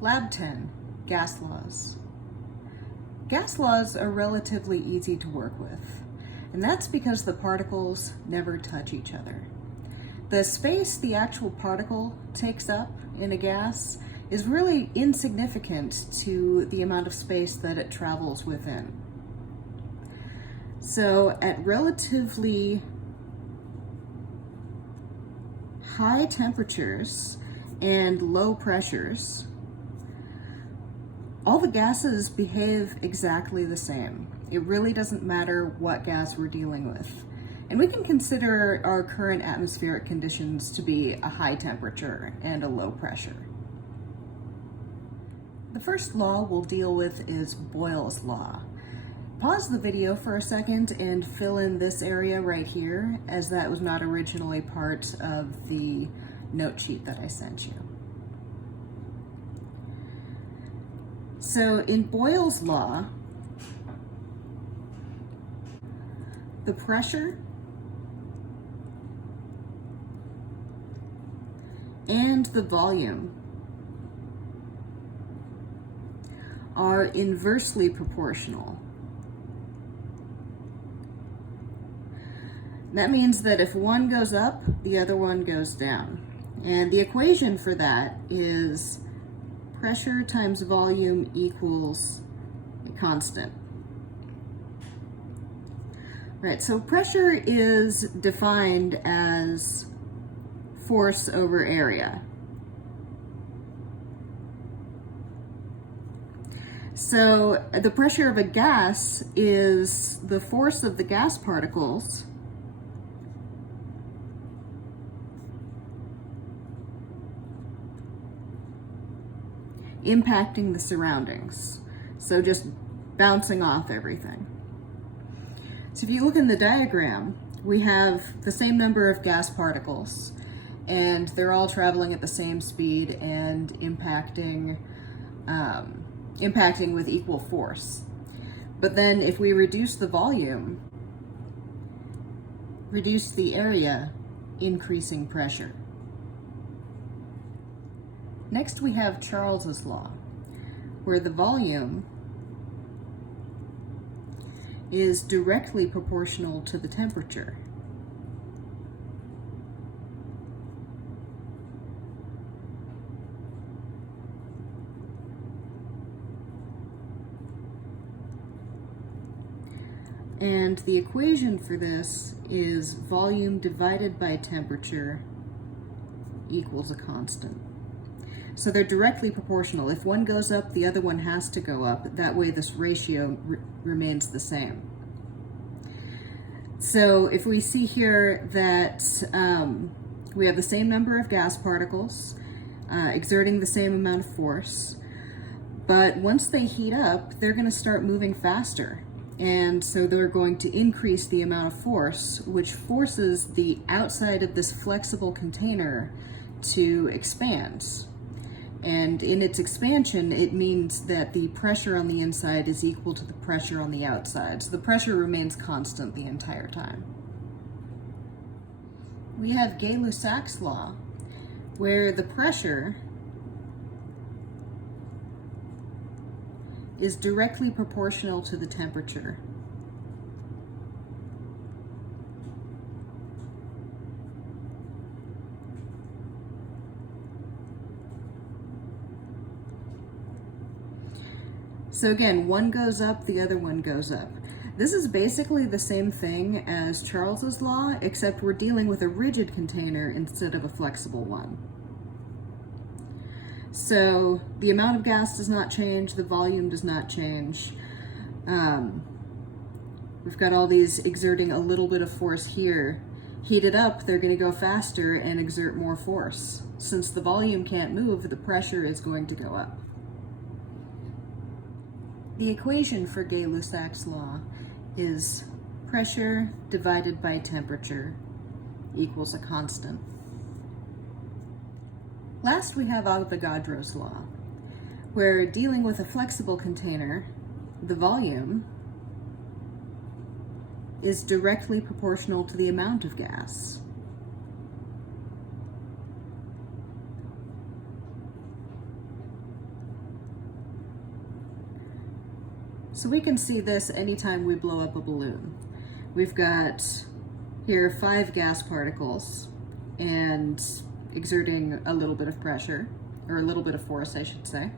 Lab 10, gas laws. Gas laws are relatively easy to work with, and that's because the particles never touch each other. The space the actual particle takes up in a gas is really insignificant to the amount of space that it travels within. So at relatively high temperatures and low pressures, all the gases behave exactly the same. It really doesn't matter what gas we're dealing with. And we can consider our current atmospheric conditions to be a high temperature and a low pressure. The first law we'll deal with is Boyle's law. Pause the video for a second and fill in this area right here, as that was not originally part of the note sheet that I sent you. So in Boyle's law, the pressure and the volume are inversely proportional. That means that if one goes up, the other one goes down. And the equation for that is pressure times volume equals a constant. Right, so pressure is defined as force over area. So the pressure of a gas is the force of the gas particles impacting the surroundings. So just bouncing off everything. So if you look in the diagram, we have the same number of gas particles, and they're all traveling at the same speed and impacting with equal force. But then if we reduce the volume, reduce the area, increasing pressure. Next we have Charles's law, where the volume is directly proportional to the temperature. And the equation for this is volume divided by temperature equals a constant. So they're directly proportional. If one goes up, the other one has to go up. That way this ratio remains the same. So if we see here that we have the same number of gas particles exerting the same amount of force, but once they heat up, they're going to start moving faster. And so they're going to increase the amount of force, which forces the outside of this flexible container to expand. And in its expansion, it means that the pressure on the inside is equal to the pressure on the outside. So the pressure remains constant the entire time. We have Gay-Lussac's law, where the pressure is directly proportional to the temperature. So again, one goes up, the other one goes up. This is basically the same thing as Charles's law, except we're dealing with a rigid container instead of a flexible one. So the amount of gas does not change, the volume does not change. We've got all these exerting a little bit of force here. Heat it up, they're going to go faster and exert more force. Since the volume can't move, the pressure is going to go up. The equation for Gay-Lussac's law is pressure divided by temperature equals a constant. Last, we have Avogadro's law, where dealing with a flexible container, the volume is directly proportional to the amount of gas. So we can see this anytime we blow up a balloon. We've got here 5 gas particles and exerting a little bit of pressure, or a little bit of force, I should say.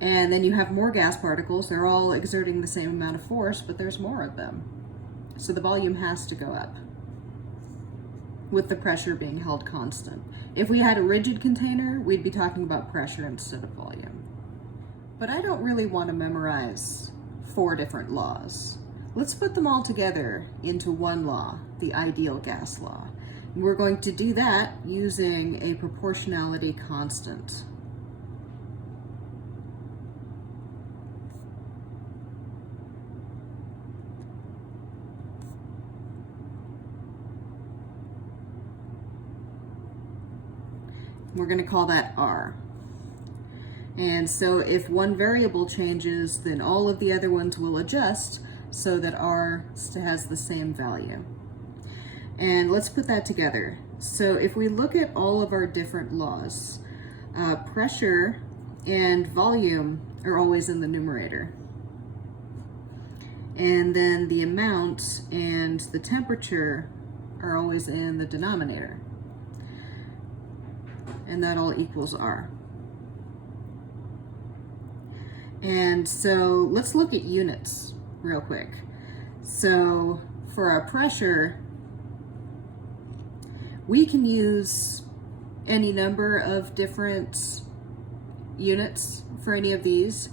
And then you have more gas particles. They're all exerting the same amount of force, but there's more of them. So the volume has to go up, with the pressure being held constant. If we had a rigid container, we'd be talking about pressure instead of volume. But I don't really want to memorize 4 different laws. Let's put them all together into one law, the ideal gas law. And we're going to do that using a proportionality constant. We're going to call that R. And so if one variable changes, then all of the other ones will adjust so that R has the same value. And let's put that together. So if we look at all of our different laws, pressure and volume are always in the numerator. And then the amount and the temperature are always in the denominator. And that all equals R. And so let's look at units real quick. So for our pressure, we can use any number of different units for any of these,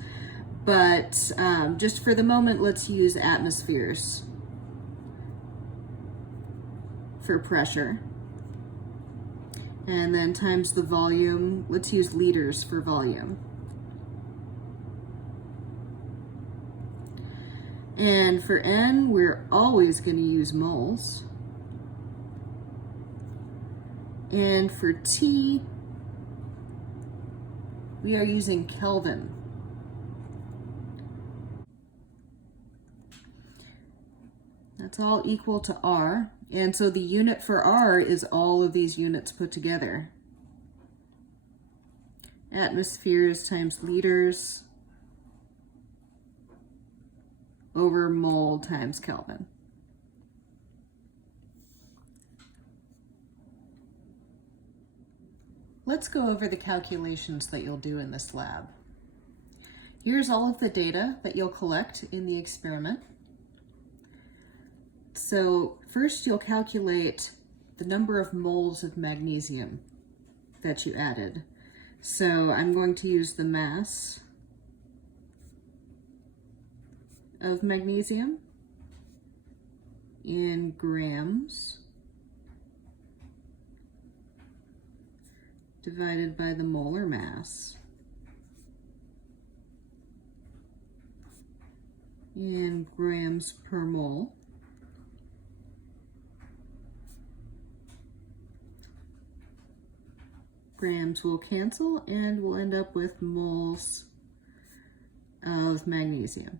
but just for the moment, let's use atmospheres for pressure. And then times the volume, let's use liters for volume. And for N, we're always going to use moles. And for T, we are using Kelvin. That's all equal to R. And so the unit for R is all of these units put together. Atmospheres times liters over mole times Kelvin. Let's go over the calculations that you'll do in this lab. Here's all of the data that you'll collect in the experiment. So first you'll calculate the number of moles of magnesium that you added. So I'm going to use the mass of magnesium in grams divided by the molar mass in grams per mole. Grams will cancel and we'll end up with moles of magnesium.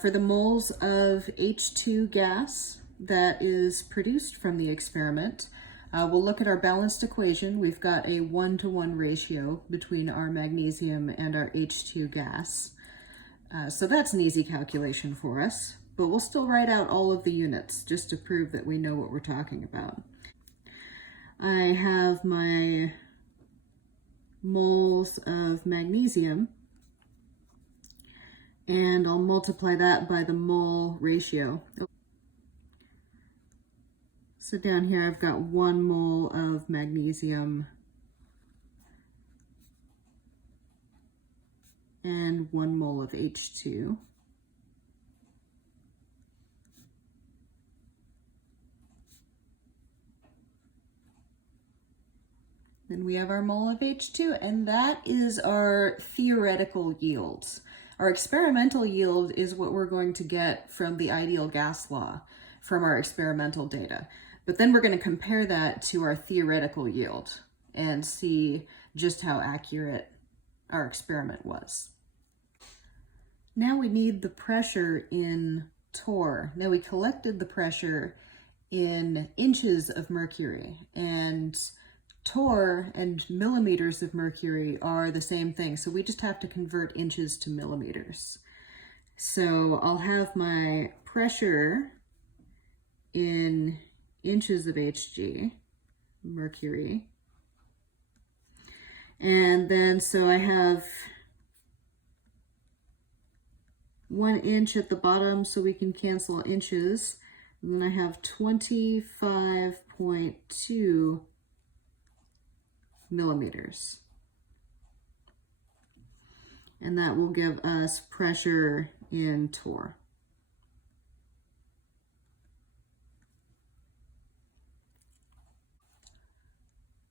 For the moles of H2 gas that is produced from the experiment, we'll look at our balanced equation. We've got a 1-to-1 ratio between our magnesium and our H2 gas. So that's an easy calculation for us, but we'll still write out all of the units just to prove that we know what we're talking about. I have my moles of magnesium, and I'll multiply that by the mole ratio. So down here I've got 1 mole of magnesium and 1 mole of H2. Then we have our mole of H2, and that is our theoretical yields. Our experimental yield is what we're going to get from the ideal gas law from our experimental data. But then we're going to compare that to our theoretical yield and see just how accurate our experiment was. Now we need the pressure in torr. Now we collected the pressure in inches of mercury, and torr and millimeters of mercury are the same thing, so we just have to convert inches to millimeters. So I'll have my pressure in inches of Hg, mercury. And then, so I have 1 inch at the bottom, so we can cancel inches. And then I have 25.2 millimeters. And that will give us pressure in torr.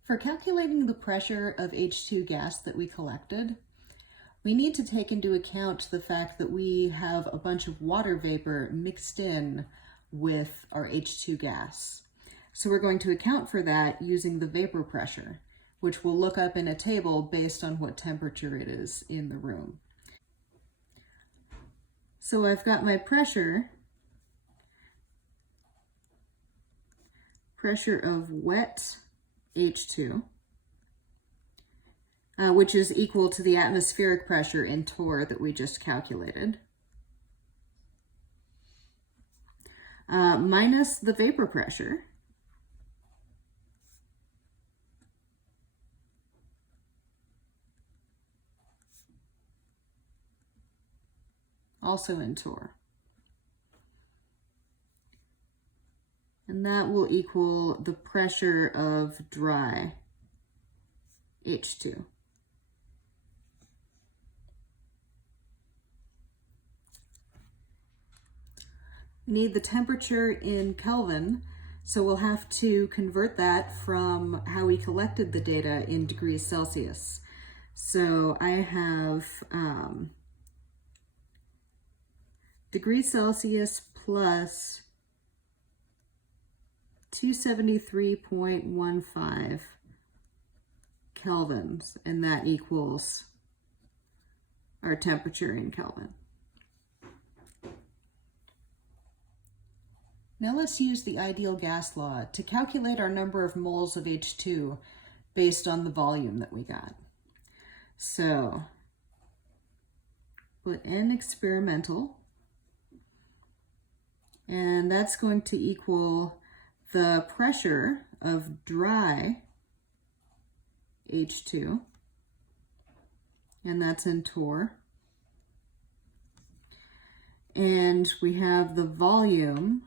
For calculating the pressure of H2 gas that we collected, we need to take into account the fact that we have a bunch of water vapor mixed in with our H2 gas. So we're going to account for that using the vapor pressure, which we'll look up in a table based on what temperature it is in the room. So I've got my pressure of wet H2, which is equal to the atmospheric pressure in torr that we just calculated, minus the vapor pressure, also in torr. And that will equal the pressure of dry H2. We need the temperature in Kelvin, so we'll have to convert that from how we collected the data in degrees Celsius. So I have degrees Celsius plus 273.15 kelvins, and that equals our temperature in Kelvin. Now let's use the ideal gas law to calculate our number of moles of H2 based on the volume that we got. So put N experimental, and that's going to equal the pressure of dry H2, and that's in torr. And we have the volume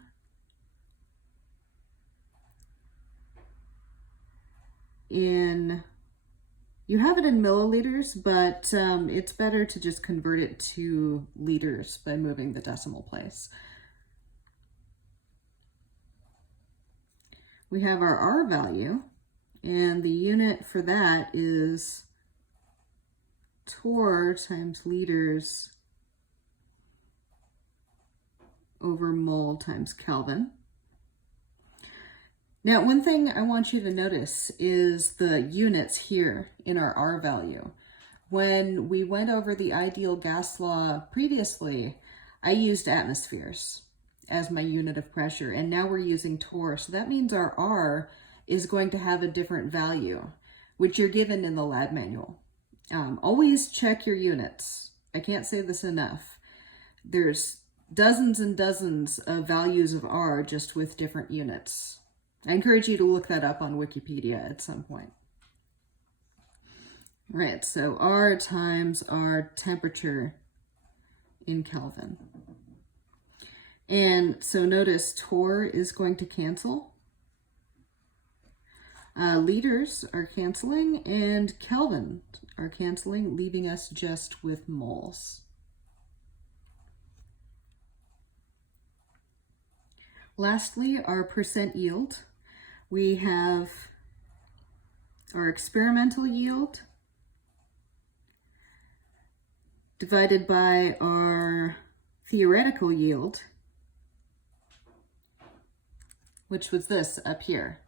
in, you have it in milliliters, but it's better to just convert it to liters by moving the decimal place. We have our R value, and the unit for that is torr times liters over mole times Kelvin. Now, one thing I want you to notice is the units here in our R value. When we went over the ideal gas law previously, I used atmospheres as my unit of pressure, and now we're using torr. So that means our R is going to have a different value, which you're given in the lab manual. Always check your units. I can't say this enough. There's dozens and dozens of values of R just with different units. I encourage you to look that up on Wikipedia at some point. Right, so R times our temperature in Kelvin. And so notice torr is going to cancel. Liters are canceling, and Kelvin are canceling, leaving us just with moles. Lastly, our percent yield. We have our experimental yield divided by our theoretical yield, which was this up here.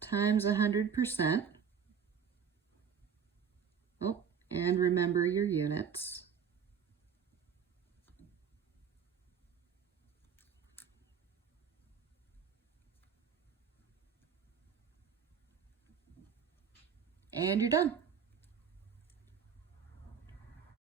Times 100%. Oh, and remember your units. and you're done.